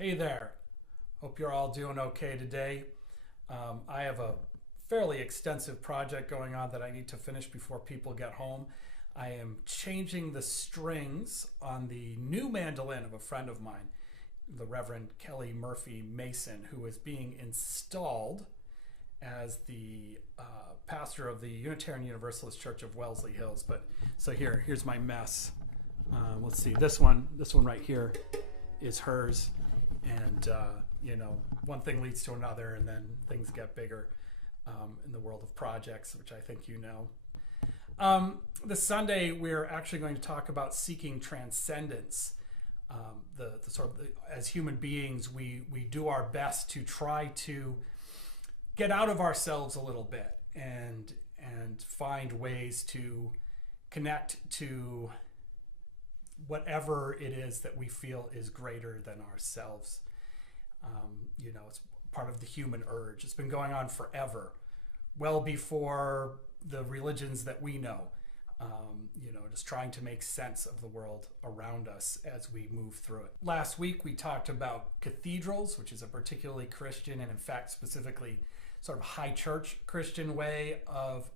Hey there. Hope you're all doing okay today. I have a fairly extensive project going on that I need to finish before people get home. I am changing the strings on the new mandolin of a friend of mine, the Reverend Kelly Murphy Mason, who is being installed as the pastor of the Unitarian Universalist Church of Wellesley Hills. But so here's my mess. Let's see, this one right here is hers. And, one thing leads to another, and then things get bigger in the world of projects, which I think you know. This Sunday, we're actually going to talk about seeking transcendence. As human beings, we do our best to try to get out of ourselves a little bit and find ways to connect to whatever it is that we feel is greater than ourselves. It's part of the human urge. It's been going on forever, well before the religions that we know. Just trying to make sense of the world around us as we move through it. Last week, we talked about cathedrals, which is a particularly Christian and, in fact, specifically sort of high church Christian way of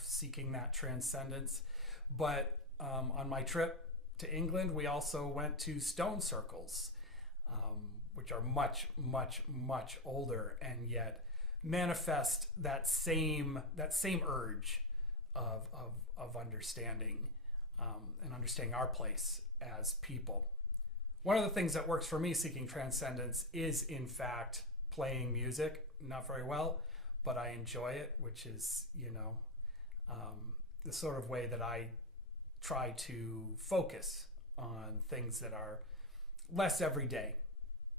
seeking that transcendence. But on my trip to England, we also went to stone circles, which are much, much, much older, and yet manifest that same urge of understanding and understanding our place as people. One of the things that works for me seeking transcendence is, in fact, playing music. Not very well, but I enjoy it, which is the sort of way that I try to focus on things that are less everyday,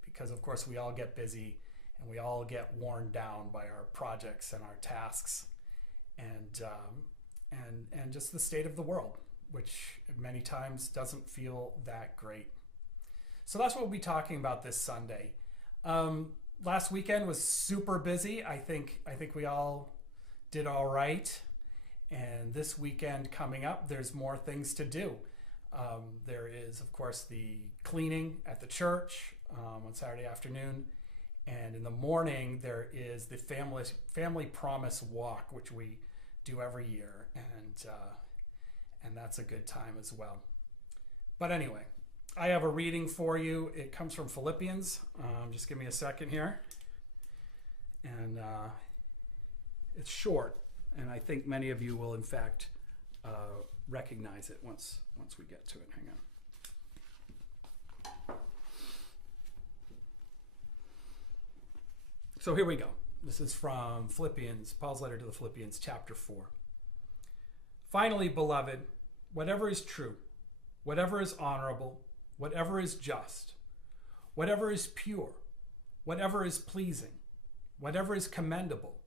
because of course we all get busy and we all get worn down by our projects and our tasks and just the state of the world, which many times doesn't feel that great. So that's what we'll be talking about this Sunday. Last weekend was super busy. I think we all did all right. And this weekend coming up, there's more things to do. There is, of course, the cleaning at the church on Saturday afternoon. And in the morning, there is the family promise walk, which we do every year. And that's a good time as well. But anyway, I have a reading for you. It comes from Philippians. Just give me a second here. And it's short. And I think many of you will, in fact, recognize it once we get to it. Hang on. So here we go. This is from Philippians, Paul's letter to the Philippians, chapter 4. Finally, beloved, whatever is true, whatever is honorable, whatever is just, whatever is pure, whatever is pleasing, whatever is commendable,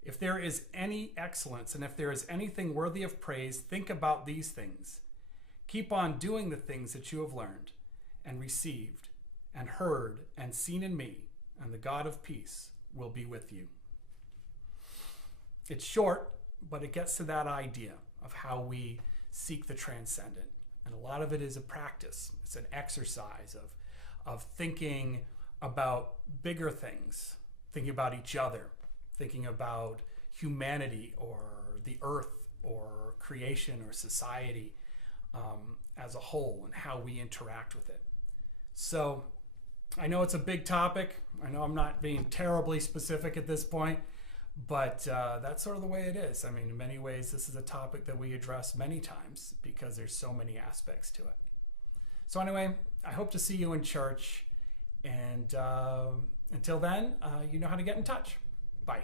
if there is any excellence and if there is anything worthy of praise, think about these things. Keep on doing the things that you have learned and received and heard and seen in me, and the God of peace will be with you. It's short, but it gets to that idea of how we seek the transcendent. And a lot of it is a practice. It's an exercise of thinking about bigger things, thinking about each other, thinking about humanity or the earth or creation or society as a whole and how we interact with it. So I know it's a big topic. I know I'm not being terribly specific at this point, but that's sort of the way it is. I mean, in many ways, this is a topic that we address many times because there's so many aspects to it. So anyway, I hope to see you in church. And until then, you know how to get in touch. Bye.